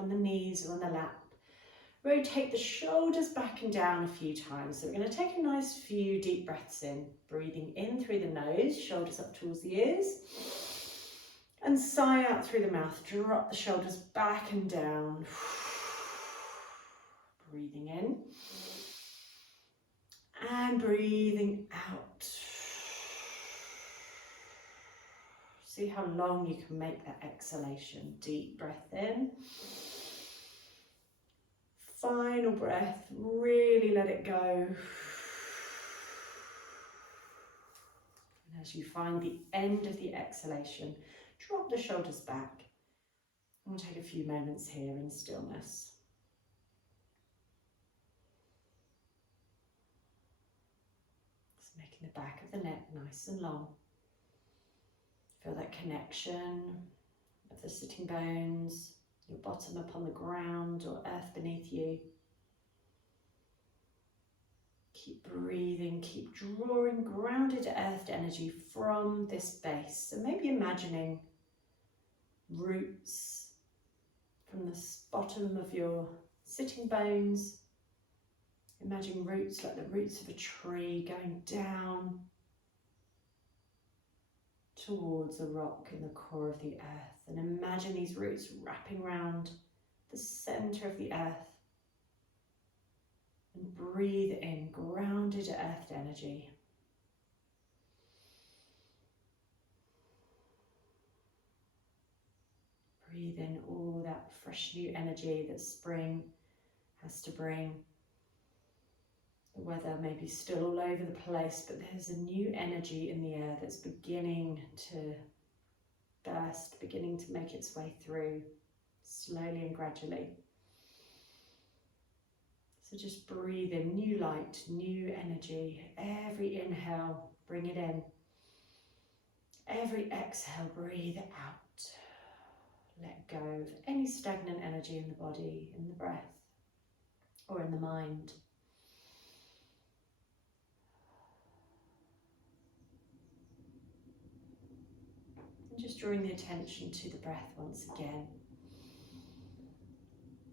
on the knees or on the lap. Rotate the shoulders back and down a few times. So we're going to take a nice few deep breaths in, breathing in through the nose, shoulders up towards the ears, and sigh out through the mouth. Drop the shoulders back and down. Breathing in and breathing out. See how long you can make that exhalation. Deep breath in. Final breath, really let it go. And as you find the end of the exhalation, drop the shoulders back. And we'll take a few moments here in stillness. Just making the back of the neck nice and long. Feel that connection of the sitting bones, your bottom up on the ground or earth beneath you. Keep breathing, keep drawing grounded earthed energy from this base. So maybe imagining roots from the bottom of your sitting bones. Imagine roots like the roots of a tree going down towards a rock in the core of the earth, and imagine these roots wrapping around the center of the earth, and breathe in grounded earthed energy. Breathe in all that fresh new energy that spring has to bring. The weather may be still all over the place, but there's a new energy in the air that's beginning to burst, beginning to make its way through, slowly and gradually. So just breathe in new light, new energy. Every inhale, bring it in. Every exhale, breathe it out. Let go of any stagnant energy in the body, in the breath, or in the mind. Just drawing the attention to the breath once again.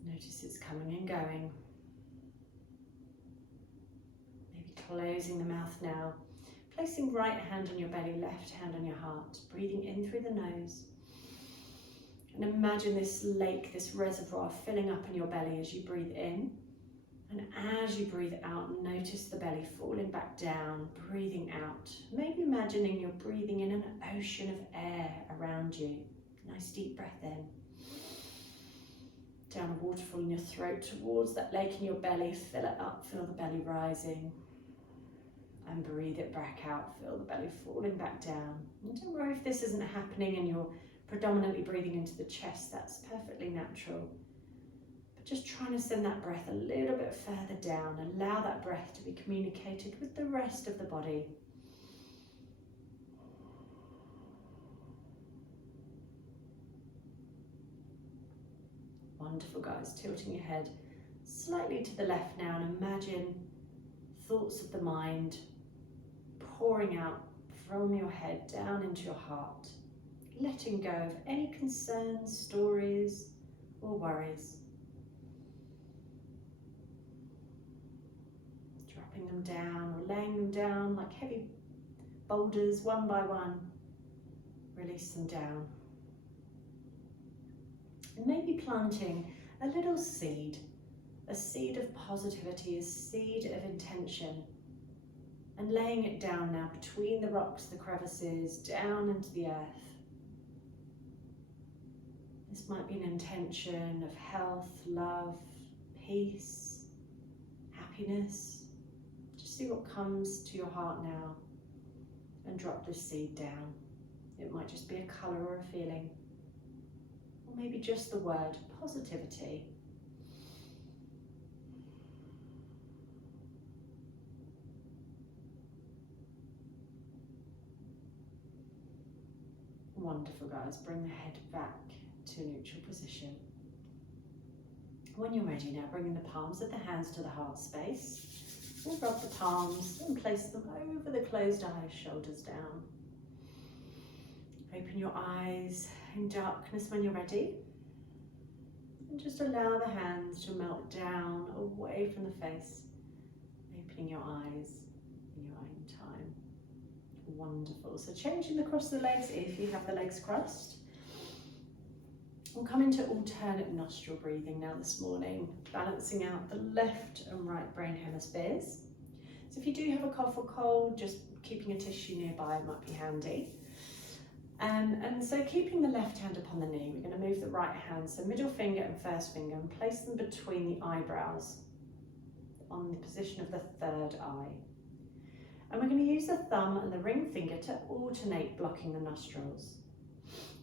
Notice it's coming and going. Maybe closing the mouth now. Placing right hand on your belly, left hand on your heart. Breathing in through the nose. And imagine this lake, this reservoir filling up in your belly as you breathe in. And as you breathe out, notice the belly falling back down, breathing out. Maybe imagining you're breathing in an ocean of air around you. Nice deep breath in. Down a waterfall in your throat towards that lake in your belly. Fill it up, feel the belly rising. And breathe it back out, feel the belly falling back down. And don't worry if this isn't happening and you're predominantly breathing into the chest, that's perfectly natural. Just trying to send that breath a little bit further down. Allow that breath to be communicated with the rest of the body. Wonderful, guys. Tilting your head slightly to the left now, and imagine thoughts of the mind pouring out from your head down into your heart. Letting go of any concerns, stories, or worries. Them down or laying them down like heavy boulders one by one. Release them down. And maybe planting a little seed, a seed of positivity, a seed of intention, and laying it down now between the rocks, the crevices, down into the earth. This might be an intention of health, love, peace, happiness. See what comes to your heart now and drop this seed down. It might just be a colour or a feeling, or maybe just the word positivity. Wonderful, guys. Bring the head back to neutral position. When you're ready now, bringing the palms of the hands to the heart space. We'll rub the palms and place them over the closed eyes, shoulders down. Open your eyes in darkness when you're ready. And just allow the hands to melt down away from the face, opening your eyes in your own time. Wonderful. So changing the cross of the legs if you have the legs crossed. We'll come into alternate nostril breathing now this morning, balancing out the left and right brain hemispheres. So if you do have a cough or cold, just keeping a tissue nearby might be handy. And so keeping the left hand upon the knee, we're going to move the right hand, so middle finger and first finger, and place them between the eyebrows on the position of the third eye. And we're going to use the thumb and the ring finger to alternate blocking the nostrils.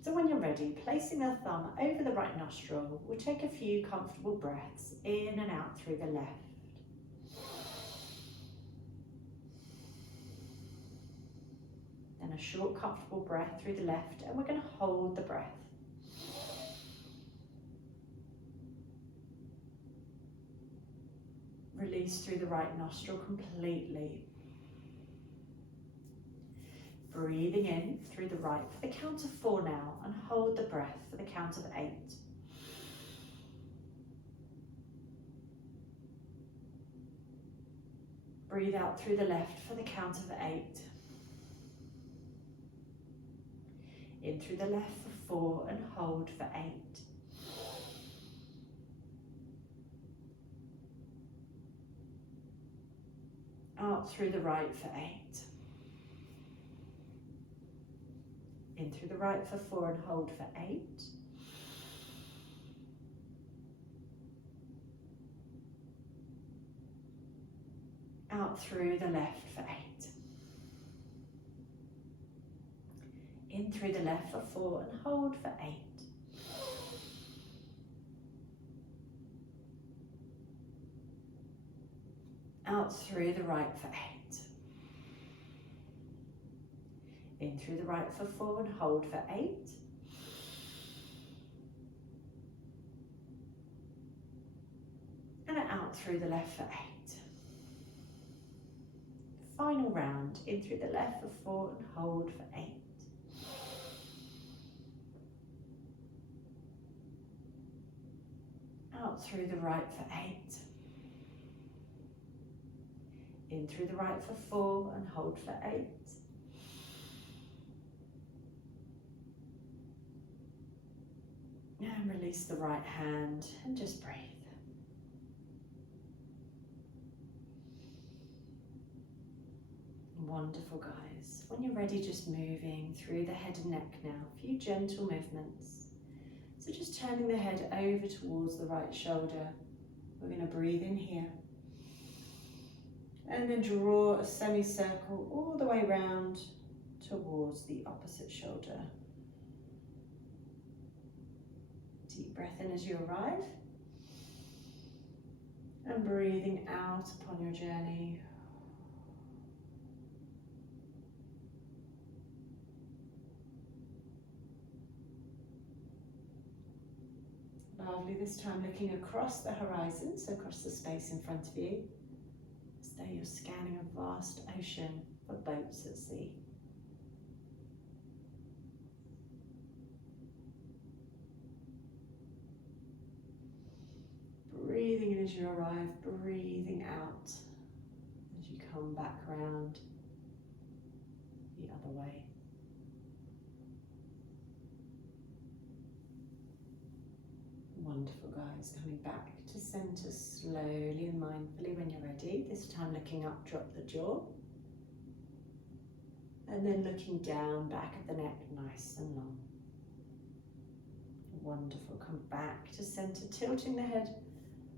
So when you're ready, placing the thumb over the right nostril, we'll take a few comfortable breaths in and out through the left. Then a short, comfortable breath through the left, and we're going to hold the breath. Release through the right nostril completely. Breathing in through the right for the count of 4 now, and hold the breath for the count of 8. Breathe out through the left for the count of 8. In through the left for 4 and hold for 8. Out through the right for 8. In through the right for 4 and hold for 8. Out through the left for 8. In through the left for 4 and hold for 8. Out through the right for 8. In through the right for 4 and hold for 8. And out through the left for 8. Final round, in through the left for 4 and hold for 8. Out through the right for 8. In through the right for 4 and hold for 8. And release the right hand and just breathe. Wonderful, guys. When you're ready, just moving through the head and neck now. A few gentle movements. So just turning the head over towards the right shoulder. We're going to breathe in here. And then draw a semicircle all the way round towards the opposite shoulder. Deep breath in as you arrive. And breathing out upon your journey. Lovely, this time looking across the horizon, so across the space in front of you, as though you're scanning a vast ocean of boats at sea. Breathing in as you arrive, breathing out as you come back round the other way. Wonderful, guys. Coming back to centre slowly and mindfully when you're ready. This time looking up, drop the jaw. And then looking down, back of the neck, nice and long. Wonderful. Come back to centre, tilting the head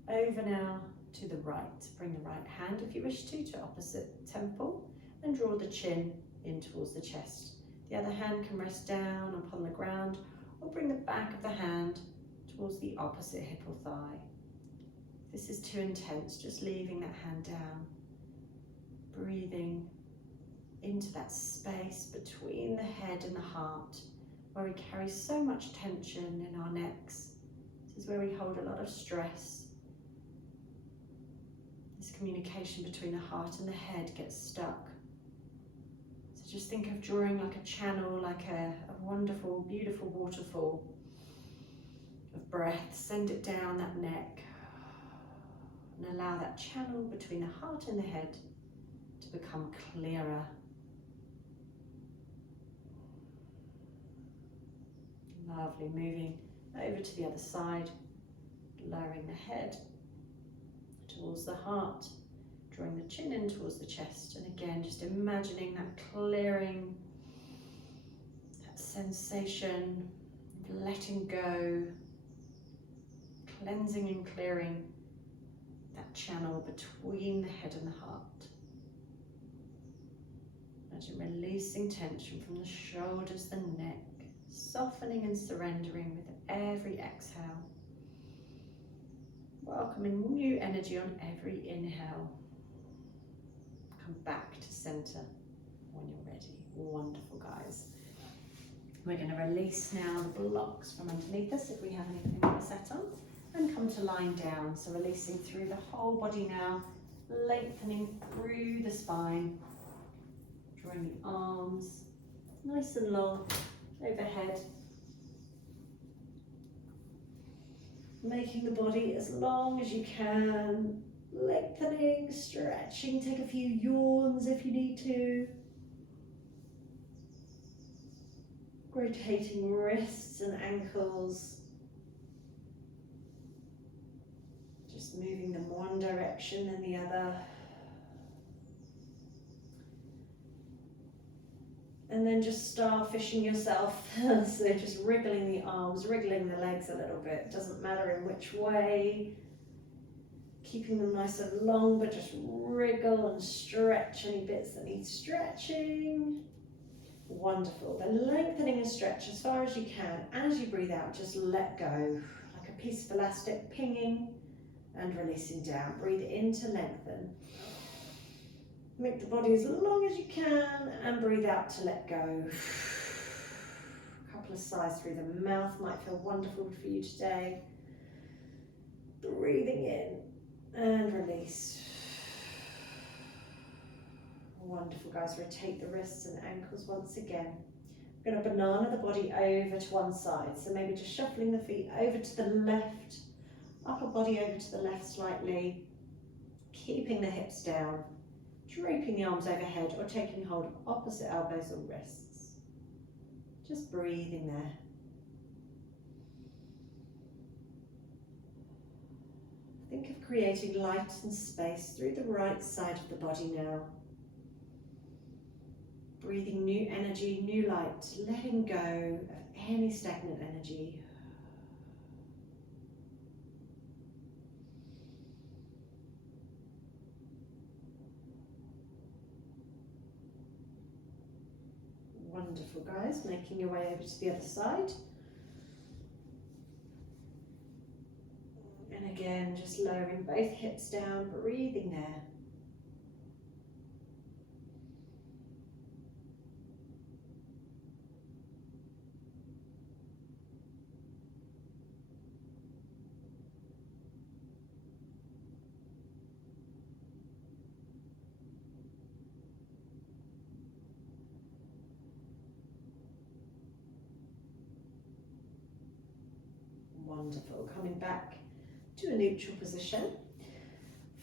over now to the right. Bring the right hand, if you wish to opposite temple, and draw the chin in towards the chest. The other hand can rest down upon the ground, or bring the back of the hand towards the opposite hip or thigh. If this is too intense, just leaving that hand down. Breathing into that space between the head and the heart, where we carry so much tension in our necks. This is where we hold a lot of stress. This communication between the heart and the head gets stuck. So just think of drawing like a channel, like a wonderful, beautiful waterfall, of breath, send it down that neck and allow that channel between the heart and the head to become clearer. Lovely, moving over to the other side, lowering the head towards the heart, drawing the chin in towards the chest, and again just imagining that clearing, that sensation of letting go, cleansing and clearing that channel between the head and the heart. Imagine releasing tension from the shoulders, the neck, softening and surrendering with every exhale. Welcoming new energy on every inhale. Come back to center when you're ready. Wonderful, guys. We're going to release now the blocks from underneath us if we have anything to set on, and come to lying down. So releasing through the whole body now, lengthening through the spine, drawing the arms nice and long overhead, making the body as long as you can, lengthening, stretching, take a few yawns if you need to, rotating wrists and ankles, just moving them one direction and the other. And then just starfishing yourself, so just wriggling the arms, wriggling the legs a little bit, doesn't matter in which way, keeping them nice and long, but just wriggle and stretch any bits that need stretching. Wonderful. Then lengthening and stretch as far as you can. As you breathe out, just let go, like a piece of elastic, pinging and releasing down. Breathe in to lengthen. Make the body as long as you can and breathe out to let go. A couple of sighs through the mouth might feel wonderful for you today. Breathing in and release. Wonderful, guys. Rotate the wrists and ankles once again. We're going to banana the body over to one side. So maybe just shuffling the feet over to the left, upper body over to the left slightly, keeping the hips down. Draping the arms overhead or taking hold of opposite elbows or wrists. Just breathing there. Think of creating light and space through the right side of the body now. Breathing new energy, new light, letting go of any stagnant energy. Wonderful, guys. Making your way over to the other side. And again, just lowering both hips down, breathing there. Wonderful. Coming back to a neutral position.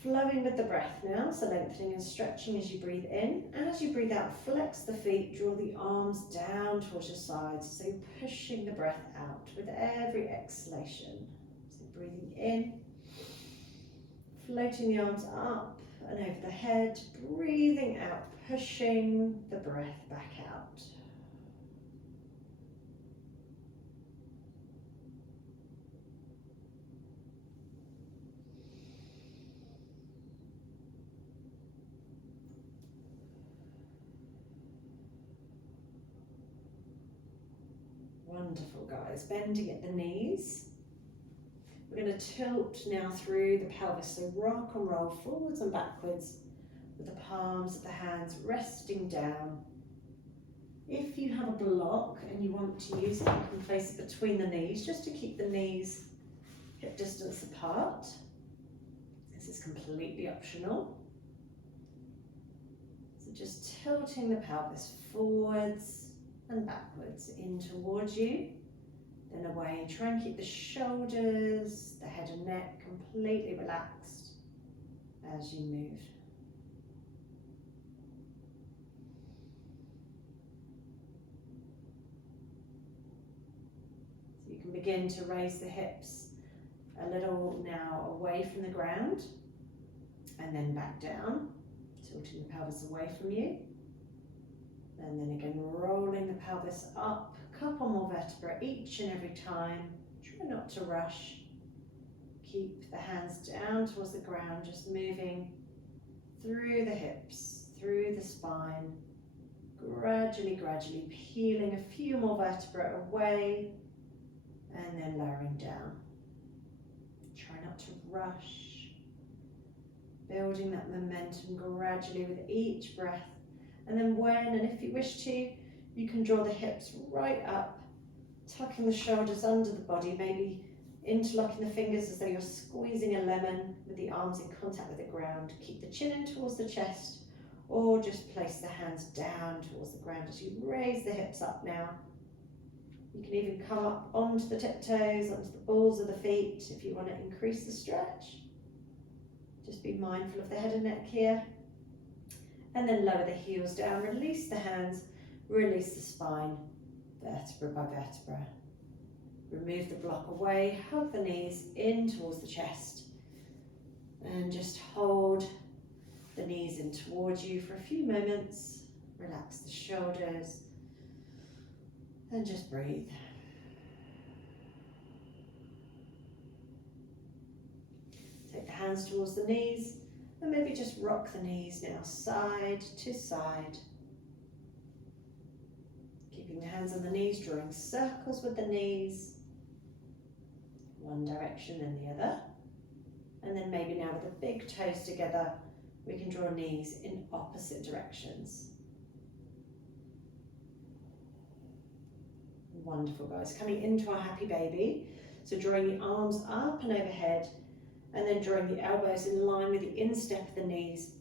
Flowing with the breath now, so lengthening and stretching as you breathe in. And as you breathe out, flex the feet, draw the arms down towards your sides. So you're pushing the breath out with every exhalation. So breathing in, floating the arms up and over the head, breathing out, pushing the breath back out. Wonderful, guys. Bending at the knees. We're going to tilt now through the pelvis, so rock and roll forwards and backwards with the palms of the hands resting down. If you have a block and you want to use it, you can place it between the knees just to keep the knees hip distance apart. This is completely optional. So just tilting the pelvis forwards and backwards, in towards you, then away. Try and keep the shoulders, the head and neck completely relaxed as you move. So you can begin to raise the hips a little now away from the ground and then back down, tilting the pelvis away from you. And then again, rolling the pelvis up, a couple more vertebrae each and every time. Try not to rush. Keep the hands down towards the ground, just moving through the hips, through the spine, gradually peeling a few more vertebrae away and then lowering down. Try not to rush. Building that momentum gradually with each breath. And then when and if you wish to, you can draw the hips right up, tucking the shoulders under the body, maybe interlocking the fingers as though you're squeezing a lemon with the arms in contact with the ground. Keep the chin in towards the chest, or just place the hands down towards the ground as you raise the hips up now. You can even come up onto the tiptoes, onto the balls of the feet if you want to increase the stretch. Just be mindful of the head and neck here. And then lower the heels down, release the hands, release the spine, vertebra by vertebra. Remove the block away, hug the knees in towards the chest. And just hold the knees in towards you for a few moments. Relax the shoulders. And just breathe. Take the hands towards the knees. And maybe just rock the knees now, side to side. Keeping the hands on the knees, drawing circles with the knees. One direction and the other. And then maybe now with the big toes together, we can draw knees in opposite directions. Wonderful, guys. Coming into our happy baby. So drawing the arms up and overhead. And then drawing the elbows in line with the instep of the knees.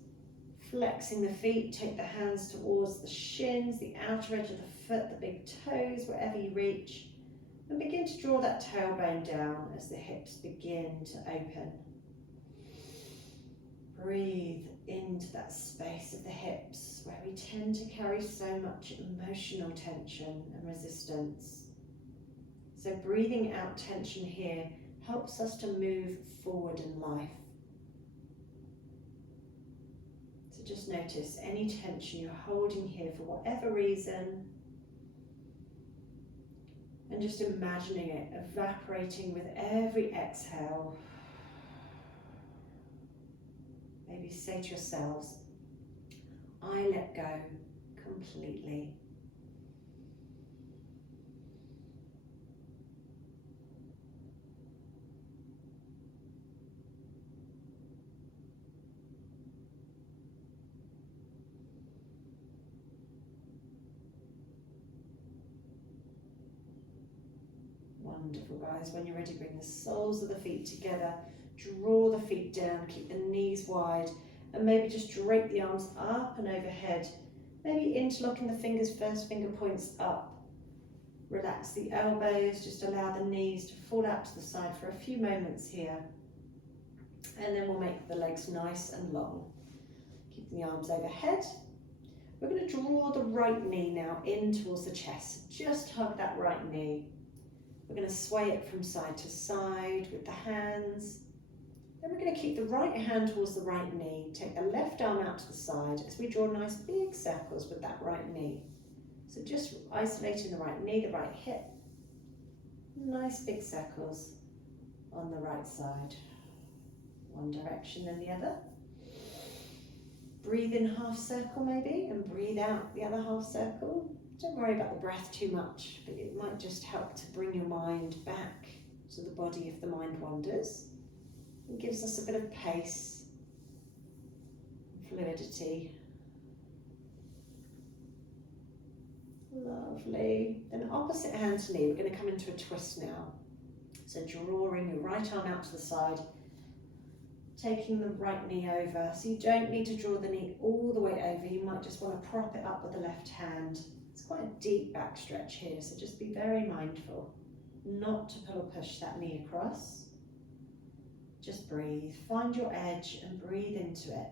Flexing the feet, take the hands towards the shins, the outer edge of the foot, the big toes, wherever you reach. And begin to draw that tailbone down as the hips begin to open. Breathe into that space of the hips where we tend to carry so much emotional tension and resistance. So breathing out tension here helps us to move forward in life. So just notice any tension you're holding here for whatever reason, and just imagining it evaporating with every exhale. Maybe say to yourselves, I let go completely. Wonderful, guys. When you're ready, bring the soles of the feet together, draw the feet down, keep the knees wide, and maybe just drape the arms up and overhead, maybe interlocking the fingers, first finger points up. Relax the elbows, just allow the knees to fall out to the side for a few moments here, and then we'll make the legs nice and long. Keeping the arms overhead. We're going to draw the right knee now in towards the chest, just hug that right knee. We're going to sway it from side to side with the hands. Then we're going to keep the right hand towards the right knee. Take the left arm out to the side as we draw nice big circles with that right knee. So just isolating the right knee, the right hip. Nice big circles on the right side. One direction and the other. Breathe in half circle maybe, and breathe out the other half circle. Don't worry about the breath too much, but it might just help to bring your mind back to the body if the mind wanders. It gives us a bit of pace, fluidity. Lovely. Then opposite hand to knee, we're going to come into a twist now. So drawing your right arm out to the side, taking the right knee over. So you don't need to draw the knee all the way over. You might just want to prop it up with the left hand. It's quite a deep back stretch here, so just be very mindful. not to pull or push that knee across. Just breathe, find your edge and breathe into it.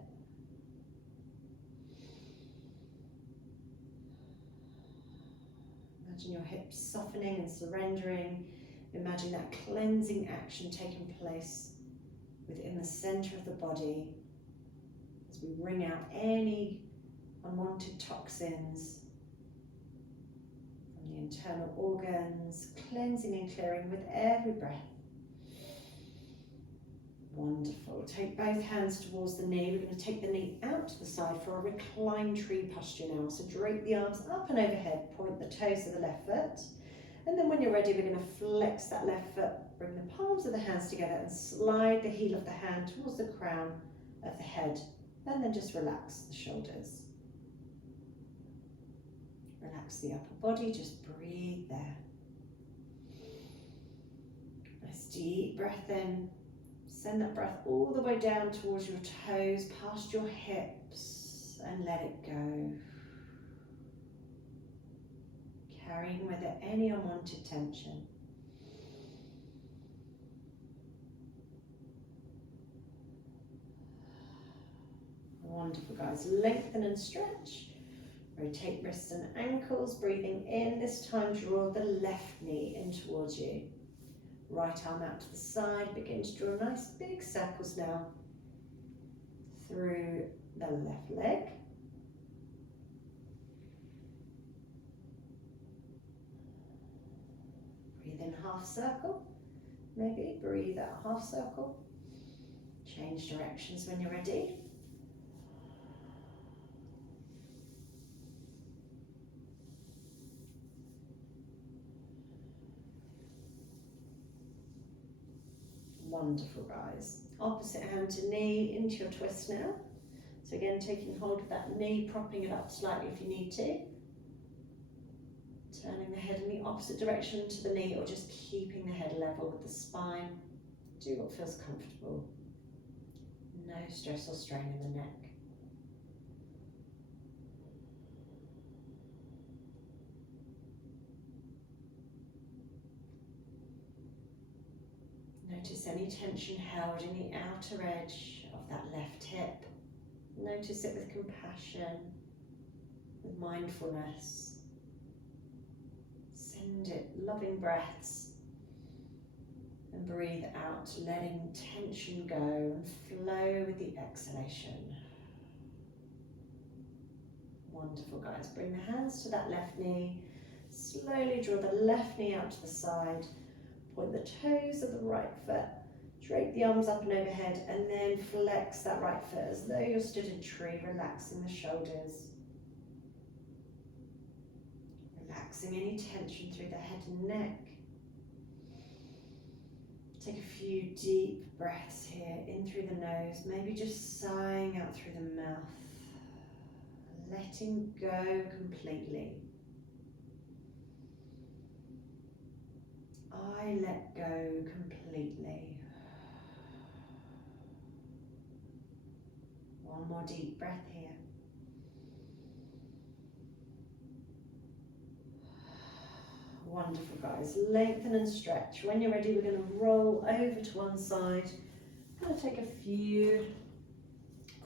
Imagine your hips softening and surrendering. Imagine that cleansing action taking place within the center of the body as we wring out any unwanted toxins from the internal organs, cleansing and clearing with every breath. Wonderful. Take both hands towards the knee. We're going to take the knee out to the side for a reclined tree posture now. So drape the arms up and overhead, point the toes of the left foot. And then when you're ready, we're going to flex that left foot, bring the palms of the hands together and slide the heel of the hand towards the crown of the head. And then just relax the shoulders. Relax the upper body, just breathe there. Nice deep breath in. Send that breath all the way down towards your toes, past your hips, and let it go. Carrying with it any unwanted tension. Wonderful, guys. Lengthen and stretch. Rotate wrists and ankles. Breathing in. This time, draw the left knee in towards you. Right arm out to the side. Begin to draw nice big circles now through the left leg. Breathe in half circle. Maybe breathe out half circle. Change directions when you're ready. Wonderful, guys. Opposite hand to knee into your twist now. So again, taking hold of that knee, propping it up slightly if you need to. Turning the head in the opposite direction to the knee or just keeping the head level with the spine. Do what feels comfortable. No stress or strain in the neck. Notice any tension held in the outer edge of that left hip. Notice it with compassion, with mindfulness. Send it loving breaths and breathe out, letting tension go and flow with the exhalation. Wonderful, guys. Bring the hands to that left knee. Slowly draw the left knee out to the side. Point the toes of the right foot, drape the arms up and overhead, and then flex that right foot as though you're stood in tree, relaxing the shoulders. Relaxing any tension through the head and neck. Take a few deep breaths here, in through the nose, maybe just sighing out through the mouth. Letting go completely. I let go completely. One more deep breath here. Wonderful, guys. Lengthen and stretch. When you're ready, we're going to roll over to one side. I'm going to take a few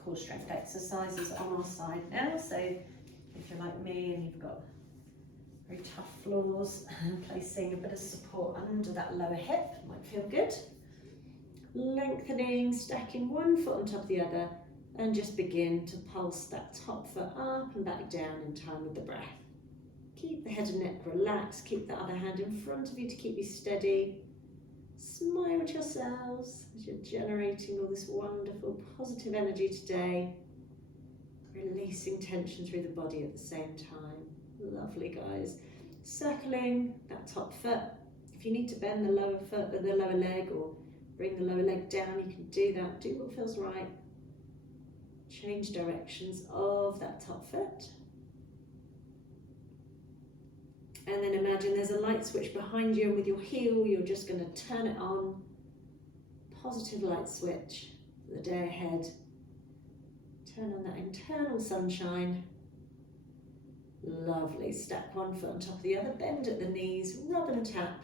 core strength exercises on our side now. So if you're like me and you've got very tough floors, placing a bit of support under that lower hip might feel good. Lengthening, stacking one foot on top of the other, and just begin to pulse that top foot up and back down in time with the breath. Keep the head and neck relaxed, keep the other hand in front of you to keep you steady. Smile at yourselves as you're generating all this wonderful positive energy today, releasing tension through the body at the same time. Lovely, guys. Circling that top foot. If you need to bend the lower foot, the lower leg, or bring the lower leg down, you can do that. Do what feels right. Change directions of that top foot. And then imagine there's a light switch behind you, and with your heel, you're just going to turn it on. Positive light switch for the day ahead. Turn on that internal sunshine. Lovely. Stack one foot on top of the other, bend at the knees, rub and tap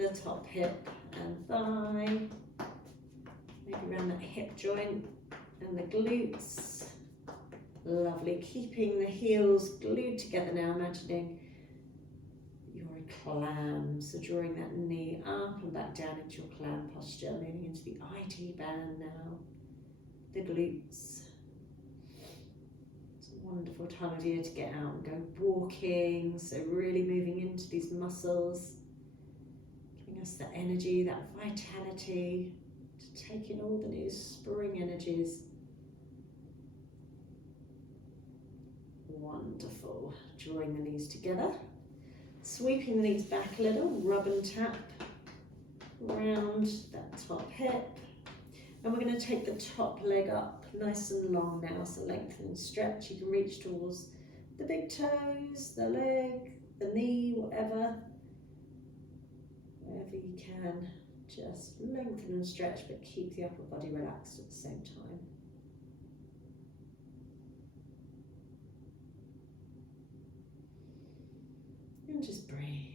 the top hip and thigh, maybe around that hip joint and the glutes. Lovely, keeping the heels glued together now, imagining you're in clam, so drawing that knee up and back down into your clam posture, moving into the IT band now, the glutes. It's a wonderful time of year to get out and go walking, so really moving into these muscles, giving us that energy, that vitality, to take in all the new spring energies. Wonderful. Drawing the knees together, sweeping the knees back a little, rub and tap around that top hip. And we're going to take the top leg up nice and long now, so lengthen and stretch. You can reach towards the big toes, the leg, the knee, whatever you can. Just lengthen and stretch, but keep the upper body relaxed at the same time. And just breathe.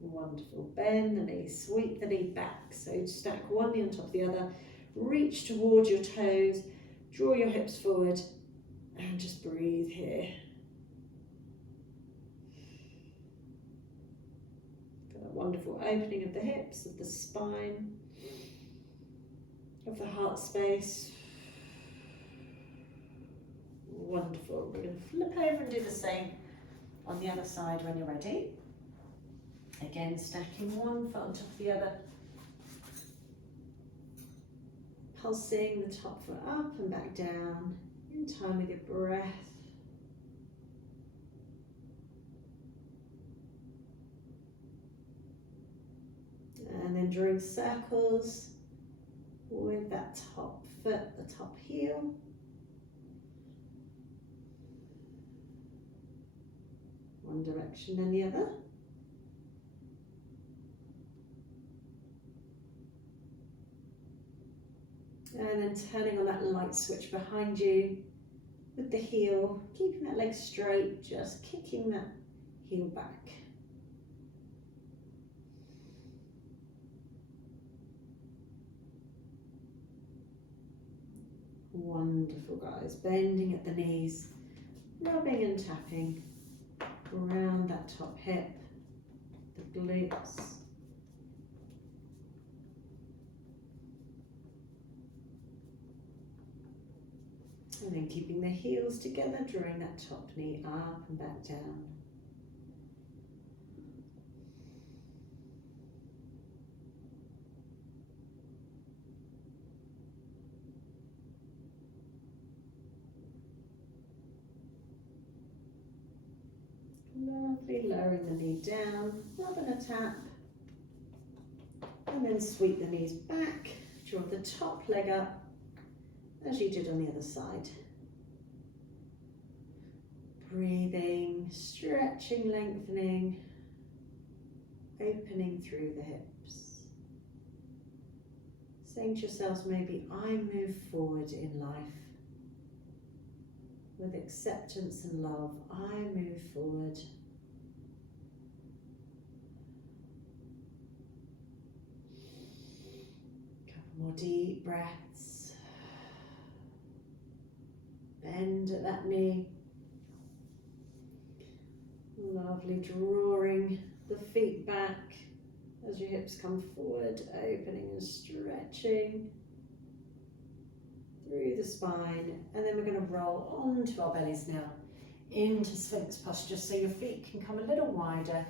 Wonderful. Bend the knee, sweep the knee back. So stack one knee on top of the other. Reach towards your toes. Draw your hips forward and just breathe here. Got that wonderful opening of the hips, of the spine, of the heart space. Wonderful. We're going to flip over and do the same on the other side when you're ready. Again, stacking one foot on top of the other. Pulsing the top foot up and back down in time with your breath. And then drawing circles with that top foot, the top heel. One direction then the other. And then turning on that light switch behind you with the heel, keeping that leg straight, just kicking that heel back. Wonderful, guys. Bending at the knees, rubbing and tapping around that top hip, the glutes. And then keeping the heels together, drawing that top knee up and back down. Lovely, lowering the knee down, rub and a tap, and then sweep the knees back, draw the top leg up as you did on the other side. Breathing, stretching, lengthening, opening through the hips. Saying to yourselves, maybe I move forward in life with acceptance and love. I move forward. Couple more deep breaths. Bend at that knee. Lovely, drawing the feet back as your hips come forward, opening and stretching through the spine. And then we're going to roll onto our bellies now into Sphinx posture, so your feet can come a little wider.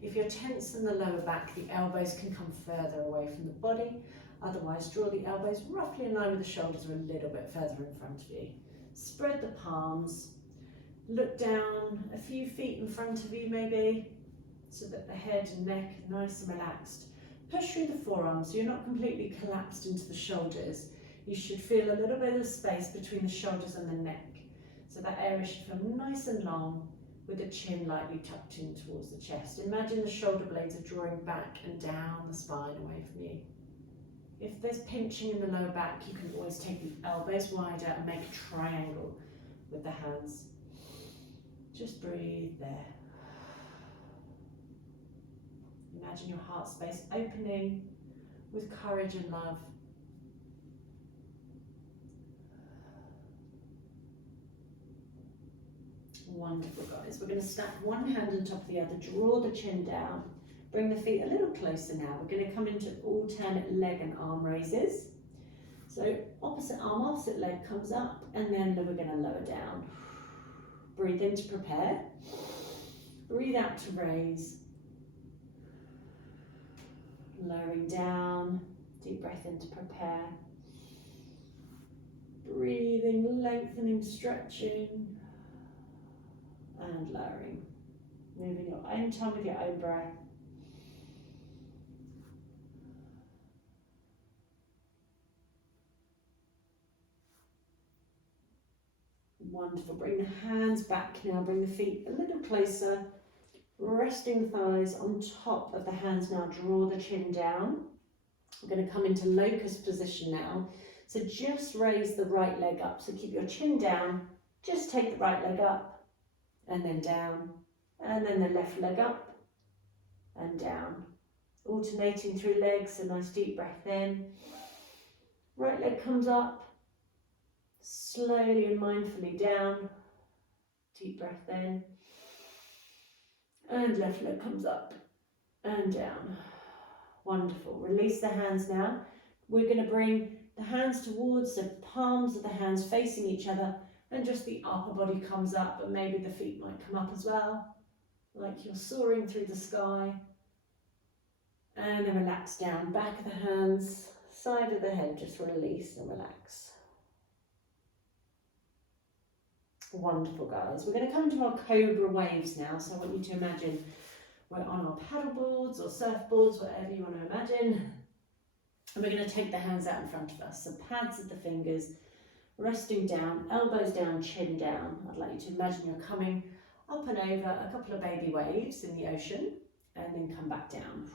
If you're tense in the lower back, the elbows can come further away from the body. Otherwise, draw the elbows roughly in line with the shoulders or a little bit further in front of you. Spread the palms. Look down a few feet in front of you maybe, so that the head and neck are nice and relaxed. Push through the forearms so you're not completely collapsed into the shoulders. You should feel a little bit of space between the shoulders and the neck. So that area should feel nice and long with the chin lightly tucked in towards the chest. Imagine the shoulder blades are drawing back and down the spine away from you. If there's pinching in the lower back, you can always take the elbows wider and make a triangle with the hands. Just breathe there. Imagine your heart space opening with courage and love. Wonderful, guys. We're going to stack one hand on top of the other, draw the chin down, bring the feet a little closer now. We're going to come into alternate leg and arm raises. So opposite arm, opposite leg comes up, and then we're going to lower down. Breathe in to prepare. Breathe out to raise. Lowering down. Deep breath in to prepare. Breathing, lengthening, stretching. And lowering. Moving your own time with your own breath. Wonderful. Bring the hands back now. Bring the feet a little closer. Resting the thighs on top of the hands now. Draw the chin down. We're going to come into locust position now. So just raise the right leg up. So keep your chin down. Just take the right leg up. And then down, and then the left leg up and down, alternating through legs. A nice deep breath in, right leg comes up, slowly and mindfully down, deep breath in, and left leg comes up and down. Wonderful. Release the hands now. We're going to bring the hands towards the palms of the hands facing each other. And just the upper body comes up, and maybe the feet might come up as well, like you're soaring through the sky. And then relax down, back of the hands, side of the head, just release and relax. Wonderful, guys. We're going to come into our cobra waves now, so I want you to imagine we're on our paddle boards or surfboards, whatever you want to imagine. And we're going to take the hands out in front of us, so pads of the fingers, resting down, elbows down, chin down. I'd like you to imagine you're coming up and over a couple of baby waves in the ocean, and then come back down.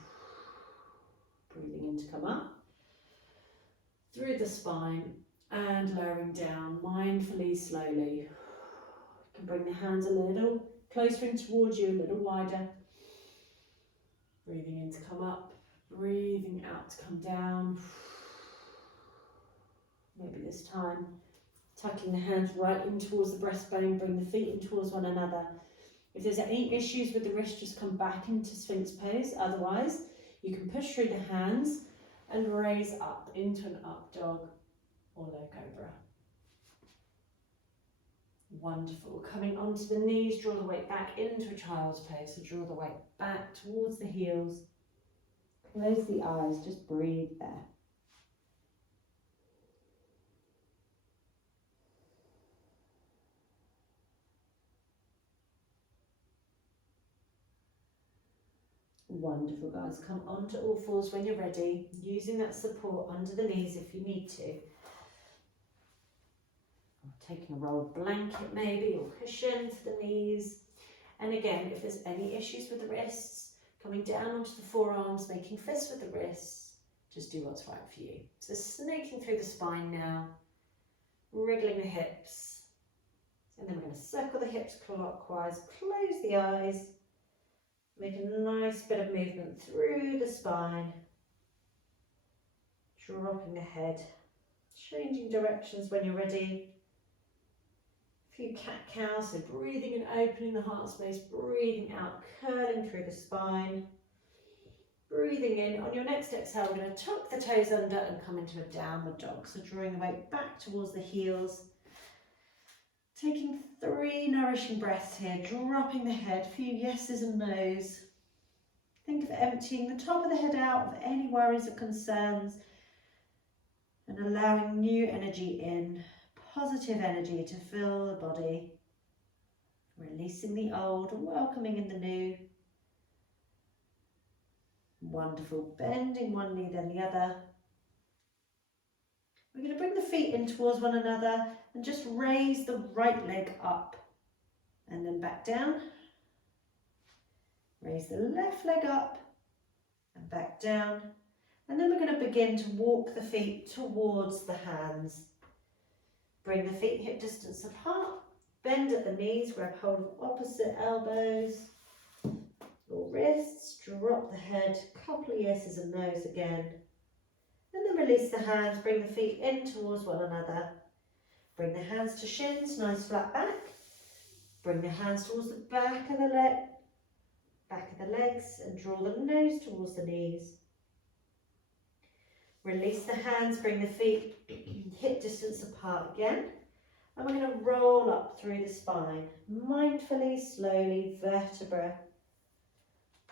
Breathing in to come up, through the spine, and lowering down, mindfully, slowly. You can bring the hands a little closer in towards you, a little wider. Breathing in to come up, breathing out to come down. Maybe this time, tucking the hands right in towards the breastbone, bring the feet in towards one another. If there's any issues with the wrist, just come back into Sphinx pose. Otherwise, you can push through the hands and raise up into an up dog or low cobra. Wonderful. Coming onto the knees, draw the weight back into a child's pose. So draw the weight back towards the heels. Close the eyes, just breathe there. Wonderful, guys. Come onto all fours when you're ready, using that support under the knees if you need to. Taking a rolled blanket maybe, or cushion for the knees. And again, if there's any issues with the wrists, coming down onto the forearms, making fists with the wrists, just do what's right for you. So snaking through the spine now, wriggling the hips. And then we're going to circle the hips clockwise, close the eyes. Make a nice bit of movement through the spine, dropping the head, changing directions when you're ready. A few cat-cows, so breathing and opening the heart space, breathing out, curling through the spine. Breathing in, on your next exhale, we're going to tuck the toes under and come into a downward dog. So drawing the weight back towards the heels. Taking 3 nourishing breaths here, dropping the head, a few yeses and nos. Think of emptying the top of the head out of any worries or concerns and allowing new energy in, positive energy to fill the body. Releasing the old and welcoming in the new. Wonderful. Bending one knee then the other. We're going to bring the feet in towards one another and just raise the right leg up and then back down. Raise the left leg up and back down. And then we're going to begin to walk the feet towards the hands. Bring the feet hip distance apart. Bend at the knees, grab hold of opposite elbows. Your wrists, drop the head, couple of yeses and nos again. And then release the hands, bring the feet in towards one another. Bring the hands to shins, nice flat back. Bring the hands towards the back of the legs, and draw the nose towards the knees. Release the hands, bring the feet hip distance apart again. And we're going to roll up through the spine, mindfully, slowly, vertebra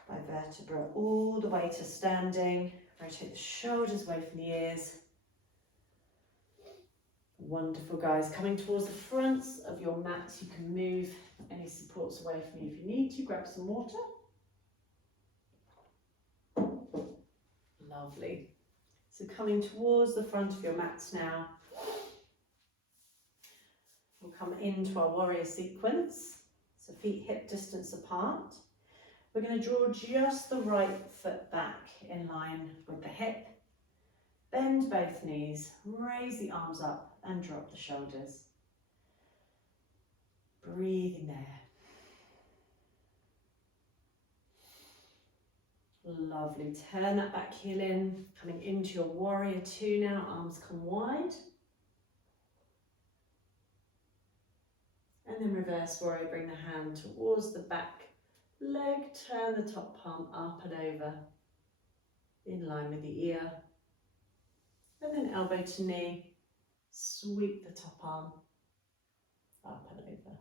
by vertebra, all the way to standing. Rotate the shoulders away from the ears. Wonderful, guys. Coming towards the fronts of your mats, you can move any supports away from you if you need to. Grab some water. Lovely. So coming towards the front of your mats now. We'll come into our warrior sequence. So feet hip distance apart. We're going to draw just the right foot back in line with the hip. Bend both knees, raise the arms up and drop the shoulders. Breathing there. Lovely. Turn that back heel in, coming into your warrior two now. Arms come wide. And then reverse warrior, bring the hand towards the back leg, turn the top palm up and over, in line with the ear. And then elbow to knee, sweep the top arm up and over.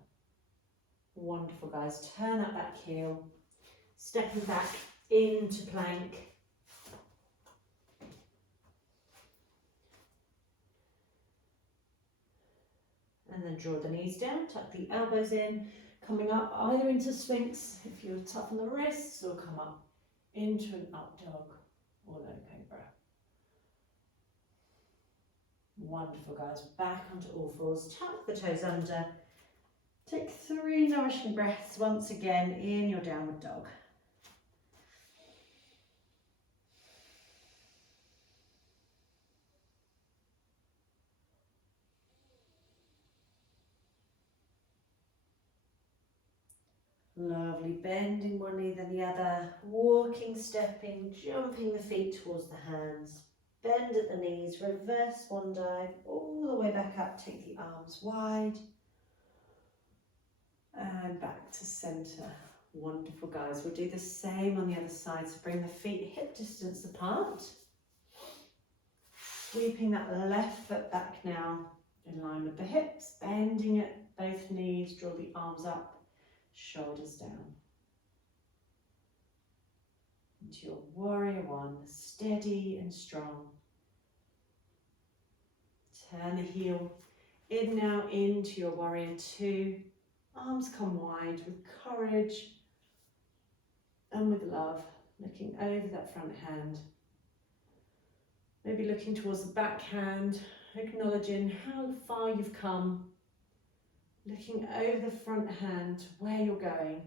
Wonderful, guys. Turn that back heel, stepping back into plank. And then draw the knees down, tuck the elbows in, coming up either into Sphinx if you toughen the wrists, or come up into an up dog or low cobra. Wonderful, guys. Back onto all fours, tuck the toes under. Take 3 nourishing breaths once again in your downward dog. Lovely, bending one knee then the other, walking, stepping, jumping the feet towards the hands. Bend at the knees, reverse swan dive, all the way back up, take the arms wide. And back to centre. Wonderful, guys. We'll do the same on the other side, so bring the feet hip distance apart. Sweeping that left foot back now, in line with the hips, bending at both knees, draw the arms up. Shoulders down. Into your warrior one, steady and strong. Turn the heel in now into your warrior two. Arms come wide with courage and with love, looking over that front hand. Maybe looking towards the back hand, acknowledging how far you've come. Looking over the front hand to where you're going,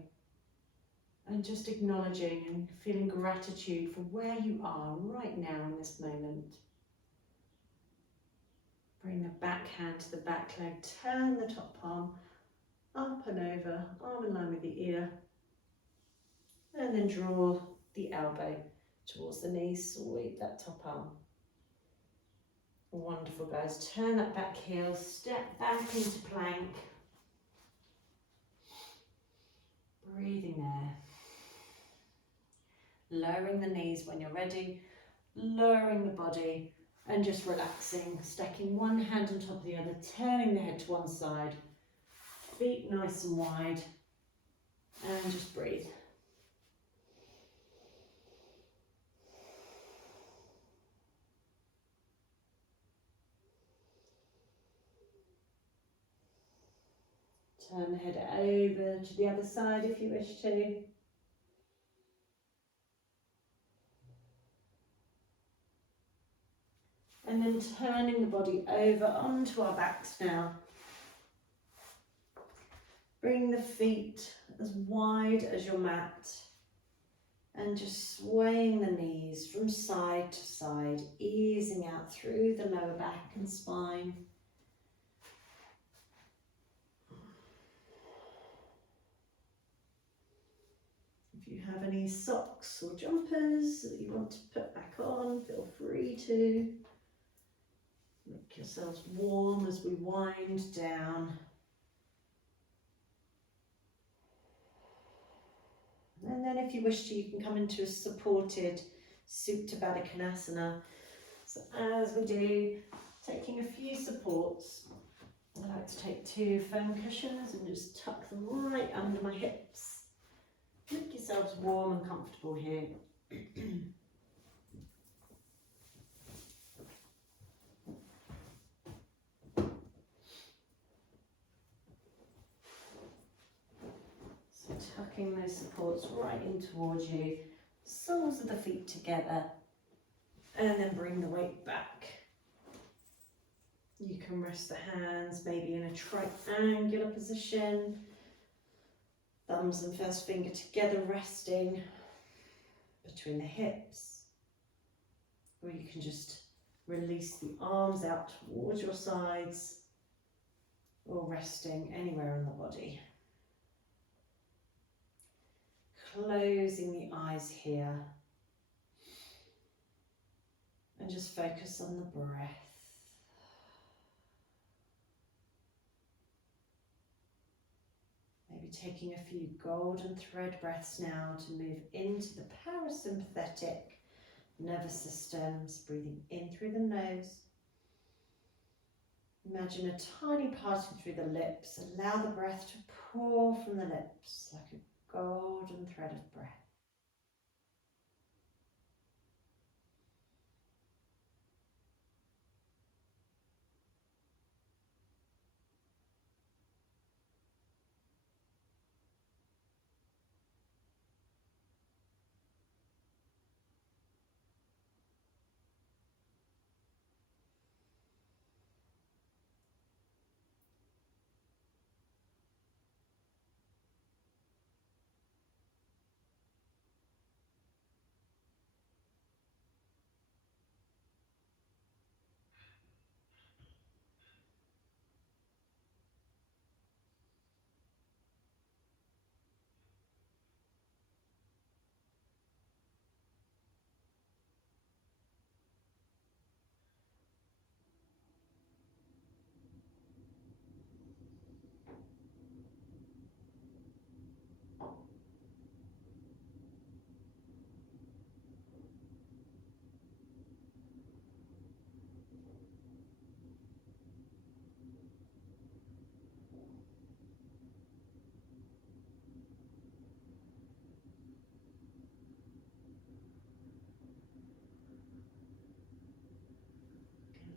and just acknowledging and feeling gratitude for where you are right now in this moment. Bring the back hand to the back leg, turn the top palm up and over, arm in line with the ear, and then draw the elbow towards the knee, sweep that top arm. Wonderful, guys. Turn that back heel, step back into plank. Breathing there. Lowering the knees when you're ready, lowering the body and just relaxing, stacking one hand on top of the other, turning the head to one side, feet nice and wide, and just breathe. Turn the head over to the other side if you wish to. And then turning the body over onto our backs now. Bring the feet as wide as your mat and just swaying the knees from side to side, easing out through the lower back and spine. If If you have any socks or jumpers that you want to put back on, feel free to. Make yourselves warm as we wind down. And then if you wish to, you can come into a supported Supta Baddha Konasana. So as we do, taking a few supports, I like to take 2 foam cushions and just tuck them right under my hips. Make yourselves warm and comfortable here. So tucking those supports right in towards you, soles of the feet together, and then bring the weight back. You can rest the hands maybe in a triangular position, thumbs and first finger together resting between the hips, or you can just release the arms out towards your sides or resting anywhere in the body. Closing the eyes here and just focus on the breath. Maybe taking a few golden thread breaths now to move into the parasympathetic nervous systems, breathing in through the nose. Imagine a tiny parting through the lips. Allow the breath to pour from the lips like a golden thread of breath.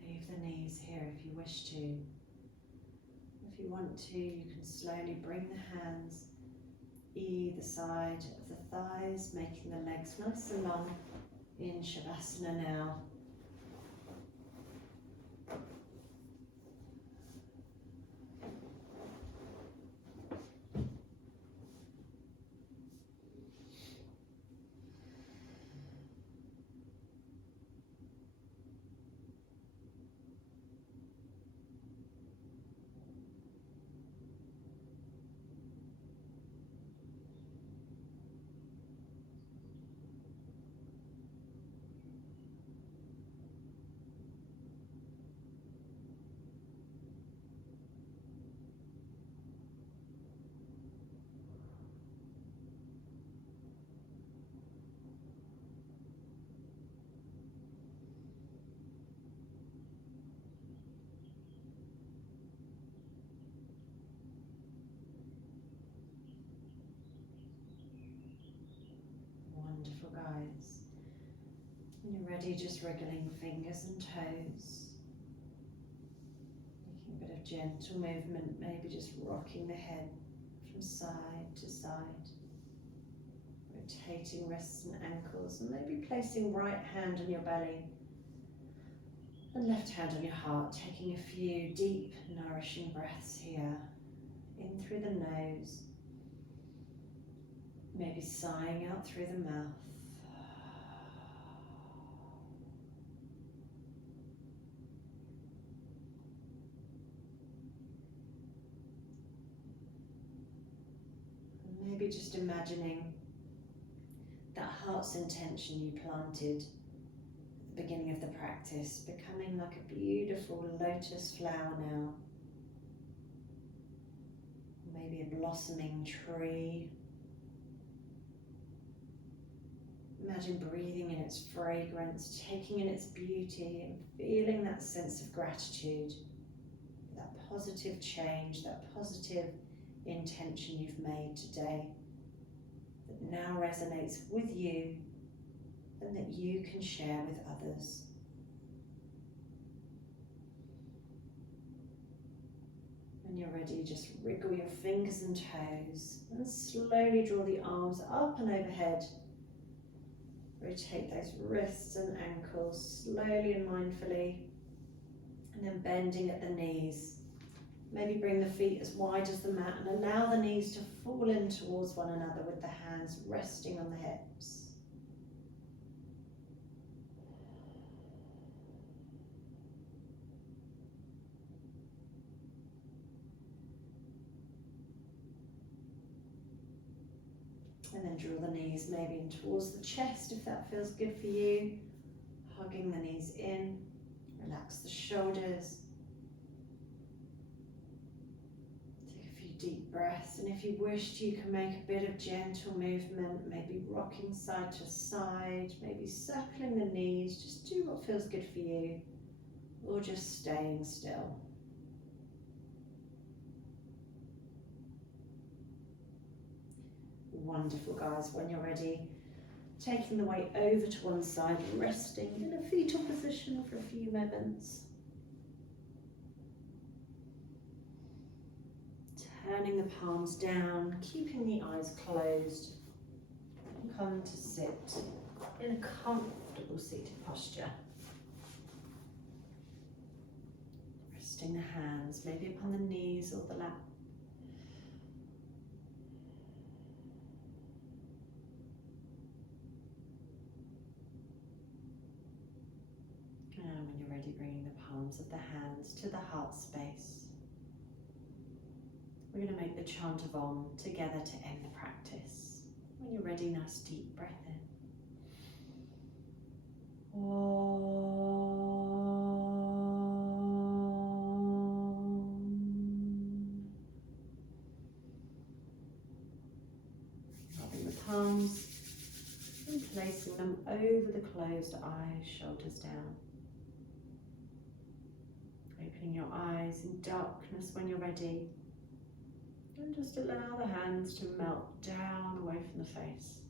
Leave the knees here if you wish to. If you want to, you can slowly bring the hands either side of the thighs, making the legs nice and long in Shavasana now. Wonderful, guys. When you're ready, just wriggling fingers and toes. Making a bit of gentle movement, maybe just rocking the head from side to side. Rotating wrists and ankles, and maybe placing right hand on your belly and left hand on your heart, taking a few deep, nourishing breaths here. In through the nose, maybe sighing out through the mouth. And maybe just imagining heart's intention you planted at the beginning of the practice, becoming like a beautiful lotus flower now. Maybe a blossoming tree. Imagine breathing in its fragrance, taking in its beauty and feeling that sense of gratitude, that positive change, that positive intention you've made today that now resonates with you and that you can share with others. When you're ready, just wriggle your fingers and toes and slowly draw the arms up and overhead. Rotate those wrists and ankles slowly and mindfully, and then bending at the knees. Maybe bring the feet as wide as the mat and allow the knees to fall in towards one another with the hands resting on the hips. And then draw the knees maybe in towards the chest if that feels good for you. Hugging the knees in, relax the shoulders. Take a few deep breaths, and if you wished, you can make a bit of gentle movement, maybe rocking side to side, maybe circling the knees. Just do what feels good for you, or just staying still. Wonderful, guys. When you're ready, taking the weight over to one side, resting in a fetal position for a few moments. Turning the palms down, keeping the eyes closed, and come to sit in a comfortable seated posture. Resting the hands maybe upon the knees or the lap. And when you're ready, bringing the palms of the hands to the heart space. We're going to make the chant of Om together to end the practice. When you're ready, nice deep breath in. Om. Rubbing the palms and placing them over the closed eyes, shoulders down. Opening your eyes in darkness when you're ready. And just allow the hands to melt down away from the face.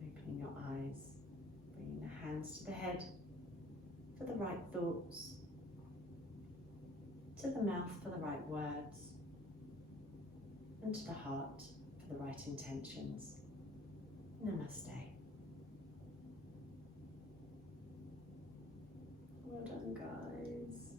Opening your eyes, bringing the hands to the head for the right thoughts, to the mouth for the right words, and to the heart for the right intentions. Namaste. Well done, guys.